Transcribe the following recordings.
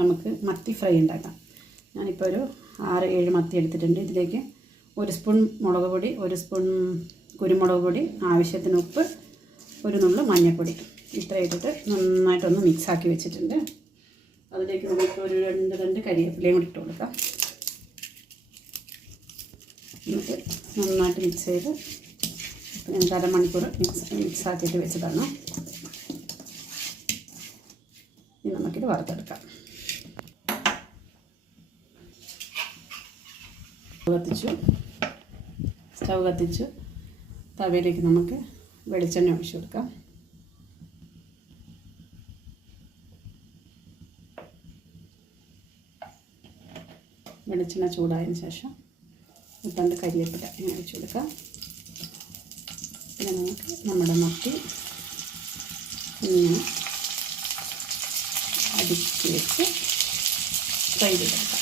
നമുക്ക് മത്തി ഫ്രൈ ഉണ്ടാക്കാം. ഞാനിപ്പോൾ ഒരു 6-7 മത്തി എടുത്തിട്ടുണ്ട്. ഇതിലേക്ക് 1 സ്പൂൺ മുളക് പൊടി, 1 സ്പൂൺ കുരുമുളക് പൊടി, ആവശ്യത്തിന് ഉപ്പ്, ഒരു നുള്ളു മഞ്ഞൾപ്പൊടി ഇത്ര ഇട്ടിട്ട് നന്നായിട്ടൊന്ന് മിക്സാക്കി വെച്ചിട്ടുണ്ട്. അതിലേക്ക് നമുക്ക് ഒരു 2 കരിവേപ്പിലയും കൂടി ഇട്ട് കൊടുക്കാം. എന്നിട്ട് നന്നായിട്ട് മിക്സ് ചെയ്ത് ഞാൻ അരമണിക്കൂർ മിക്സാക്കിയിട്ട് വെച്ചതാണ്. ഇനി നമുക്കിത് വറുത്തെടുക്കാം. സ്റ്റവ് കത്തിച്ചു തവയിലേക്ക് നമുക്ക് വെളിച്ചെണ്ണ ഒഴിച്ചു കൊടുക്കാം. വെളിച്ചെണ്ണ ചൂടായതിന് ശേഷം 2 കരിവേപ്പില ഇങ്ങനെ ഒഴിച്ചു കൊടുക്കാം. പിന്നെ നമുക്ക് നമ്മുടെ മത്തി ഇങ്ങനെ അടുക്കി വെച്ച് ഫ്രൈ ചെയ്തെടുക്കാം.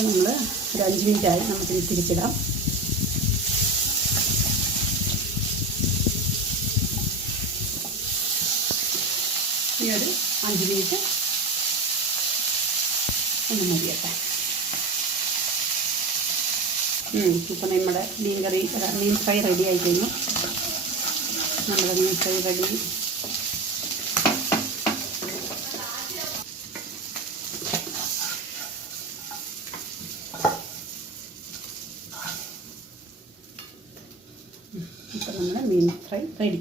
അപ്പോൾ നമ്മൾ ഒരു 5 മിനിറ്റായി, നമുക്കിത് തിരിച്ചിടാം. ഈ ഒരു 5 മിനിറ്റ് ഒന്ന് മതിയട്ടെ. ഇപ്പോൾ നമ്മുടെ മീൻ ഫ്രൈ റെഡി ആയി കഴിഞ്ഞു. നമ്മുടെ മീൻ ഫ്രൈ റെഡി. ഇപ്പോൾ നമ്മുടെ മീൻ ഫ്രൈ റെഡി.